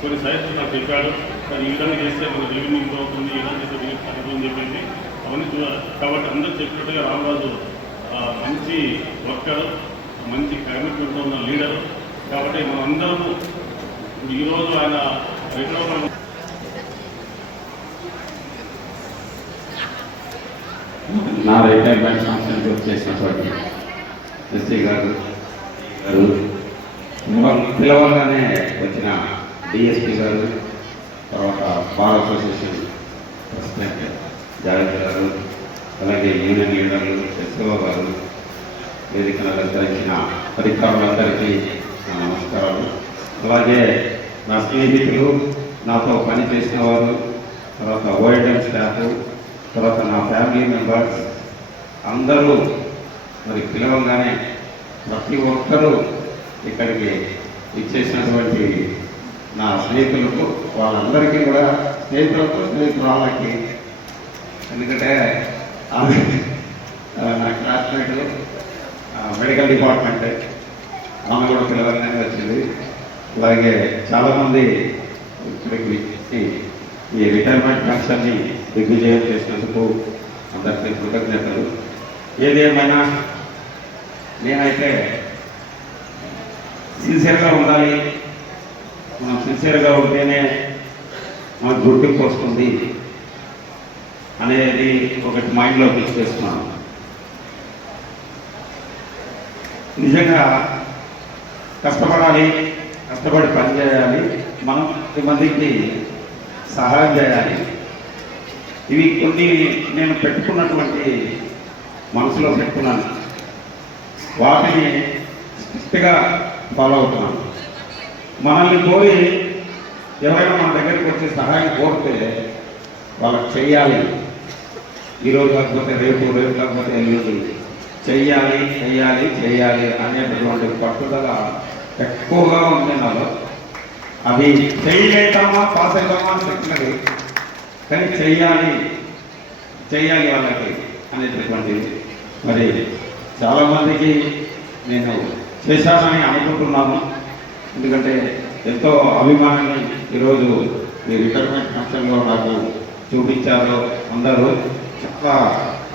కొన్ని సజెషన్స్ నాకు చెప్పాడు. సార్ ఈ విధంగా చేస్తే మనకు రెవెన్యూ ఇంప్రూవ్ అవుతుంది ఈ విధంగా చేస్తే బిజినెస్ తగ్గుతుంది అని చెప్పింది అవన్నీ చూ- కాబట్టి అందరూ చెప్పినట్టుగా రామరాజు మంచి వర్కర్ మంచి కమిట్మెంట్ ఉన్న లీడర్. కాబట్టి మనం అందరము ఈరోజు ఆయన ఎక్కడో మనం నా రిటైర్మెంట్ సంస్థలకు వచ్చేసినటువంటి ఎస్సీ గారు పిలవగానే వచ్చిన డిఎస్పీ గారు తర్వాత బార్ అసోసియేషన్ ప్రెసిడెంట్ జాగ్రత్త గారు అలాగే యూనియన్ లీడర్లు ఎస్ఓ గారు వేదికను అలంకరించిన అధికారులందరికీ నా నమస్కారాలు. అలాగే నా స్నేహితులు నాతో పని చేసిన వారు తర్వాత ఓఎల్ఎం స్టాఫ్ తర్వాత నా ఫ్యామిలీ మెంబర్స్ అందరూ మరి పిలవంగానే ప్రతి ఒక్కరూ ఇక్కడికి ఇచ్చేసినటువంటి నా స్నేహితులకు వాళ్ళందరికీ కూడా స్నేహితులకు స్నేహితురాళ్ళకి. ఎందుకంటే ఆమె నా క్లాస్మేట్ మెడికల్ డిపార్ట్మెంట్ ఆమె కూడా పిల్లలనే వచ్చింది. అలాగే చాలామంది ఇక్కడికి ఈ రిటైర్మెంట్ ఫంక్షన్ని దిగ్విజయం చేసినందుకు అందరికీ కృతజ్ఞతలు. ఏది ఏమైనా నేనైతే సిన్సియర్గా ఉండాలి. మనం సిన్సియర్గా ఉంటేనే మనకు గుర్తింపు వస్తుంది అనేది ఒకటి మైండ్లో ఫిక్స్ చేస్తున్నాను నిజంగా కష్టపడాలి కష్టపడి పని చేయాలి మనం మందికి సహాయం చేయాలి. ఇవి కొన్ని నేను పెట్టుకున్నటువంటి మనసులో పెట్టుకున్నాను. వాటిని స్ట్రిక్ట్గా ఫాలో అవుతున్నాను. మనల్ని కోరి ఎవరైనా మన దగ్గరికి వచ్చి సహాయం కోరితే వాళ్ళకి చెయ్యాలి. ఈరోజు కాకపోతే రేపు రేపు కాకపోతే ఎల్లుండి. చెయ్యాలి చెయ్యాలి చెయ్యాలి అనేటటువంటి పట్టుదల ఎక్కువగా ఉంది నాలో. అది చేయలేతామా పాస్ అవుతామా అని చెప్పినది కానీ చెయ్యాలి చెయ్యాలి వాళ్ళకి అనేటటువంటి మరి చాలామందికి నేను చేశానని అనుకుంటున్నాను. ఎందుకంటే ఎంతో అభిమానాన్ని ఈరోజు మీ రిటైర్మెంట్ ఫంక్షన్లో నాకు చూపించారు అందరూ చాలా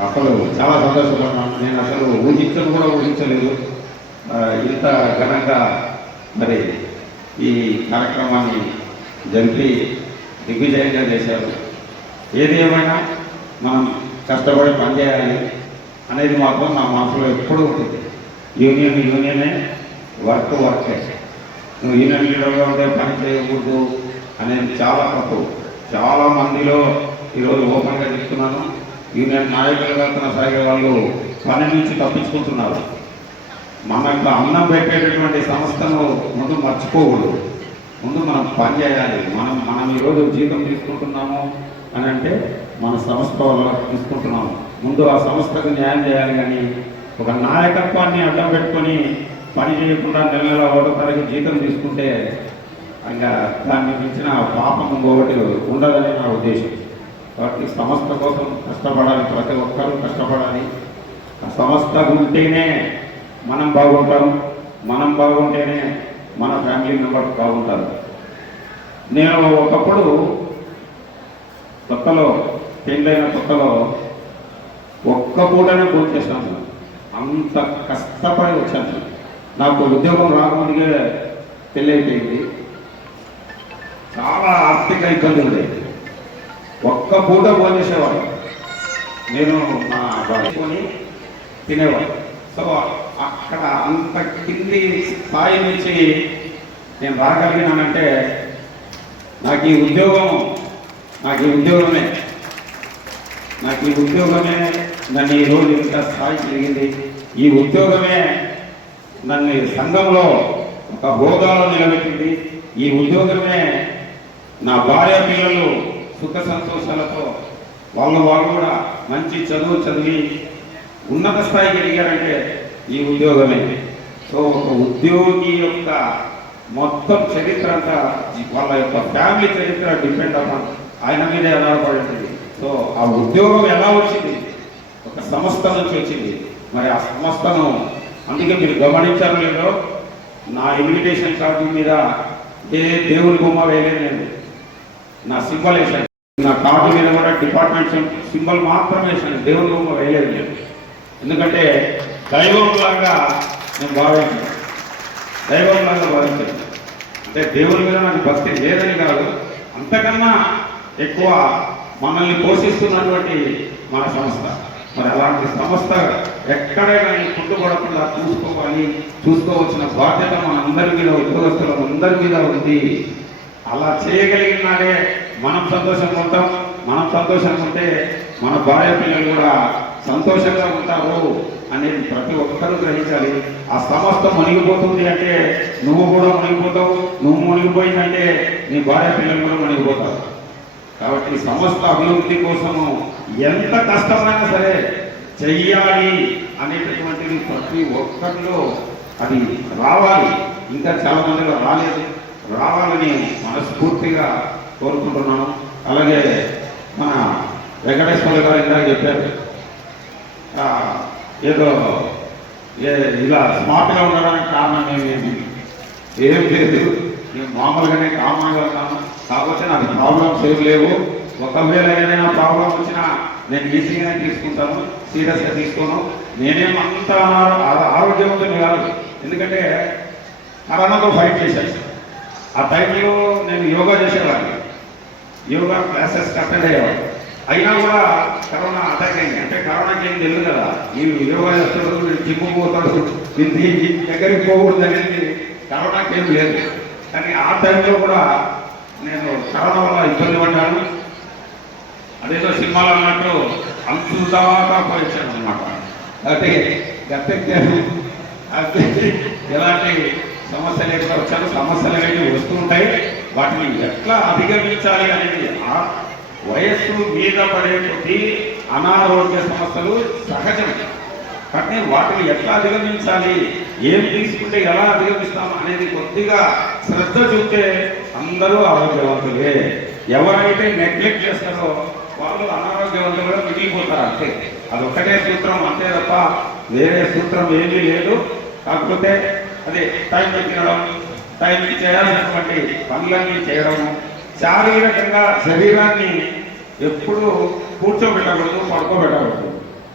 అసలు చాలా సంతోషపడినాను నేను అసలు ఊహించను కూడా ఊహించలేదు. ఇంత ఘనంగా మరి ఈ కార్యక్రమాన్ని జరిపి దిగ్విజయంగా చేశారు. ఏది ఏమైనా మనం కష్టపడి పనిచేయాలి అనేది మాత్రం నా మనసులో ఎప్పుడూ ఉంటుంది. యూనియన్ యూనియనే వర్క్ వర్కే. నువ్వు ఈయన లీడర్గా ఉంటే పని చేయకూడదు అనేది చాలా తప్పు. చాలా మందిలో ఈరోజు ఓపెన్గా చెప్తున్నాను. యూనియన్ నాయకులుగా కొనసాగే వాళ్ళు పని నుంచి తప్పించుకుంటున్నారు. మనకు అన్నం పెట్టేటటువంటి సంస్థను ముందు మర్చిపోకూడదు. ముందు మనం పని చేయాలి. మనం మనం ఈరోజు జీతం తీసుకుంటున్నాము అని అంటే మన సంస్థ వల్ల తీసుకుంటున్నాము. ముందు ఆ సంస్థకు న్యాయం చేయాలి కానీ ఒక నాయకత్వాన్ని అడ్డం పెట్టుకొని పని చేయకుండా నెల నెల ఒకటో తరగతి జీతం తీసుకుంటే ఇంకా దాన్ని మించిన పాపం ఇంకొకటి ఉండదని నా ఉద్దేశం. కాబట్టి సంస్థ కోసం కష్టపడాలి ప్రతి ఒక్కరూ కష్టపడాలి. ఆ సంస్థ ఉంటేనే మనం బాగుంటాం మనం బాగుంటేనే మన ఫ్యామిలీ మెంబర్స్ బాగుంటారు. నేను ఒకప్పుడు కొత్తలో పెళ్ళైన కొత్తలో ఒక్క పూటనే పూర్తి చేశాను. అంత కష్టపడి వచ్చాను. నాకు ఉద్యోగం రాకముందుకే పెళ్ళి అయిపోయింది చాలా ఆర్థిక ఇబ్బంది ఉండేది. ఒక్క పూట భోజేసేవాడు నేను నా కొని తినేవాడు. సో అక్కడ అంత కింది స్థాయి నుంచి నేను రాగలిగినానంటే నాకు ఈ ఉద్యోగం నాకు ఈ ఉద్యోగమే. నాకు ఈ ఉద్యోగమే నన్ను ఈ రోజు ఇంత స్థాయి జరిగింది ఈ ఉద్యోగమే నన్ను ఈ సంఘంలో ఒక హోదాలో నిలబెట్టింది. ఈ ఉద్యోగమే నా భార్య పిల్లలు సుఖ సంతోషాలతో వాళ్ళ వాళ్ళు కూడా మంచి చదువు చదివి ఉన్నత స్థాయికి ఎదిగారంటే ఈ ఉద్యోగమే. సో ఒక ఉద్యోగి యొక్క మొత్తం చరిత్ర అంతా వాళ్ళ యొక్క ఫ్యామిలీ చరిత్ర డిపెండ్ అవ్వడం ఆయన మీదే ఆధారపడింది సో ఆ ఉద్యోగం ఎలా వచ్చింది? ఒక సంస్థ నుంచి వచ్చింది. మరి ఆ సంస్థను అందుకే మీరు గమనించారు లేదో నా ఇన్విటేషన్ కార్డు మీద ఏ దేవుని బొమ్మ వేయలేదు నా సింబల్ వేసాను నా కార్డు మీద కూడా డిపార్ట్మెంట్ సింబల్ మాత్రం వేసాను దేవుని బొమ్మ వేయలేదు నేను ఎందుకంటే దైవం లాగా నేను భావించాను. దైవం లాగా భావించాను. అంటే దేవుని మీద నాకు భక్తి లేదని కాదు అంతకన్నా ఎక్కువ మనల్ని పోషిస్తున్నటువంటి మన సంస్థ. మరి అలాంటి సంస్థ ఎక్కడైనా కుంటుపడకుండా చూసుకోవాలి చూసుకోవాల్సిన బాధ్యత మన అందరి మీద ఉద్యోగస్తుల అందరి మీద ఉంది. అలా చేయగలిగినాడే మనం సంతోషంగా ఉంటాం మనం సంతోషంగా ఉంటే మన భార్య పిల్లలు కూడా సంతోషంగా ఉంటారు అనేది ప్రతి ఒక్కరూ గ్రహించాలి. ఆ సమస్త మునిగిపోతుంది అంటే నువ్వు కూడా మునిగిపోతావు నువ్వు మునిగిపోయిందంటే నీ భార్య పిల్లలు కూడా మునిగిపోతావు కాబట్టి సమస్త అభివృద్ధి కోసము ఎంత కష్టమైనా సరే చెయ్యాలి అనేటటువంటిది ప్రతి ఒక్కరిలో అది రావాలి. ఇంకా చాలా మందిలో రాలేదు. రావాలని మనస్ఫూర్తిగా కోరుకుంటున్నాను. అలాగే మన వెంకటేశ్వర గారు ఇందాక చెప్పారు. ఏదో ఏ- ఇలా స్మార్ట్గా ఉండడానికి కారణం ఏమేమి ఏం లేదు. నేను మామూలుగానే కామన్గా ఉన్నాను కాకపోతే నాకు ప్రాబ్లమ్స్ ఏం లేవు. ఒకవేళ ఏదైనా ప్రాబ్లం వచ్చినా నేను ఈజీగానే తీసుకుంటాను సీరియస్గా తీసుకోను. నేనేం అంత ఆరోగ్యవంతుని కాదు. ఎందుకంటే కరోనాతో ఫైట్ చేశాను. ఆ టైంలో నేను యోగా చేసేవాడిని. యోగా క్లాసెస్ అటెండ్ అయ్యేవాడు అయినా కూడా కరోనా అటాక్ అయింది. అంటే కరోనాకి ఏం తెలియదు కదా. నేను యోగా చేస్తాడు నేను జిమ్ పోతాడు వీళ్ళు దగ్గరికి పోకూడదు అనేది కరోనాకి ఏం లేదు. కానీ ఆ టైంలో కూడా నేను కరోనా వల్ల ఇబ్బంది పడ్డాను. అదేదో సినిమాలో అన్నట్టు అంతు తర్వాత పోయించాను అనమాట అంటే గట్టెక్కాను ఎలాంటి సమస్యలు ఎక్కడ వచ్చారు సమస్యలు అనేవి వస్తూ ఉంటాయి. వాటిని ఎట్లా అధిగమించాలి అనేది ఆ వయస్సు మీద పడే కొద్దీ అనారోగ్య సమస్యలు సహజం. కానీ వాటిని ఎట్లా అధిగమించాలి ఏం తీసుకుంటే ఎలా అధిగమిస్తాం అనేది కొద్దిగా శ్రద్ధ చూస్తే అందరూ ఆరోగ్యవంతులే. ఎవరైతే నెగ్లెక్ట్ చేస్తారో వాళ్ళు అనారోగ్యవంతులుగా మిగిలిపోతారు అంతే. అదొక్కటే సూత్రం అంతే తప్ప వేరే సూత్రం ఏమీ లేదు. కాకపోతే అదే టైంకి తినడం టైంకి చేయాల్సినటువంటి పనులన్నీ చేయడము శారీరకంగా శరీరాన్ని ఎప్పుడు కూర్చోబెట్టకూడదు పడుకోబెట్టకూడదు.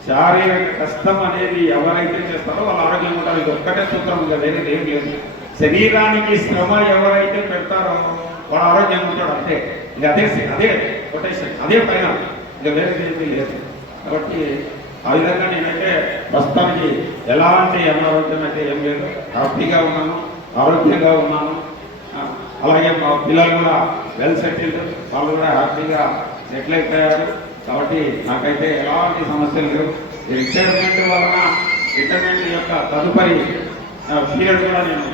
శారీరక కష్టం అనేది ఎవరైతే చేస్తారో వాళ్ళు ఆరోగ్యం ఉంటారు ఇది ఒక్కటే సూత్రం లేదు ఏం లేదు. శరీరానికి శ్రమ ఎవరైతే పెడతారో వాడు ఆరోగ్యం ఉంటాడు అంతే. ఇది అదే అదే కొటేషన్ అదే పైన. ఇంకా వేరే ఏమీ లేదు. కాబట్టి ఆ విధంగా నేనైతే ప్రస్తుతానికి ఎలాంటి అనారోగ్యం అయితే ఏం లేదు. హ్యాపీగా ఉన్నాను ఆరోగ్యంగా ఉన్నాను. అలాగే మా పిల్లలు కూడా వెల్ సెటిల్డ్ వాళ్ళు కూడా హ్యాపీగా సెటిల్ అయిపోయారు. కాబట్టి నాకైతే ఎలాంటి సమస్యలు లేవు. రిటైర్మెంట్ వలన రిటైర్మెంట్ యొక్క తదుపరి పీరియడ్ కూడా నేను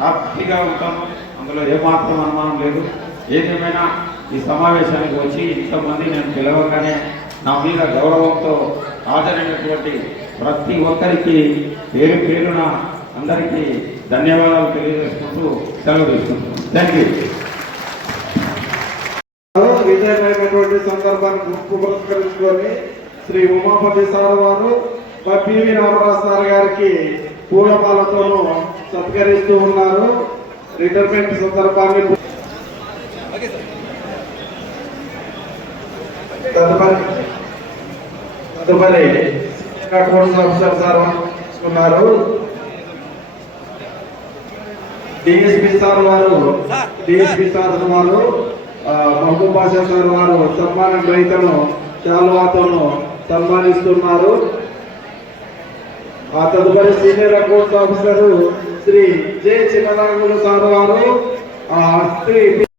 హ్యాపీగా ఉంటాను. అందులో ఏమాత్రం అనుమానం లేదు. ఏదేమైనా ఈ సమావేశానికి వచ్చి ఇంతమంది నేను పిలవగానే నా మీద గౌరవంతో హాజరైనటువంటి ప్రతి ఒక్కరికి పేరు పేరున అందరికీ ధన్యవాదాలు తెలియజేసుకుంటూ సెలవు తీసుకుంటున్నాను. థ్యాంక్ యూ సందర్భాన్ని పురస్కరించుకొని శ్రీ ఉమాపతి సార్ వారు మా పివి రామరాజు సార్ గారికి పూలమాలతోనూ సత్కరిస్తూ ఉన్నారు. రిటైర్మెంట్ సందర్భాన్ని తదుపరి తదుపరి అకౌంట్స్ ఆఫీసర్ సార్ ఉన్నారు. డిఎస్పి సార్ వారు డిఎస్పి సార్ వారు మహబూబ్ బాషా సార్ వారు సన్మాన గ్రహీతను శాల్వాతోను సన్మానిస్తున్నారు. ఆ తదుపరి senior accounts officer Shri J Chinnaramulu sir వారు ఆ శ్రీ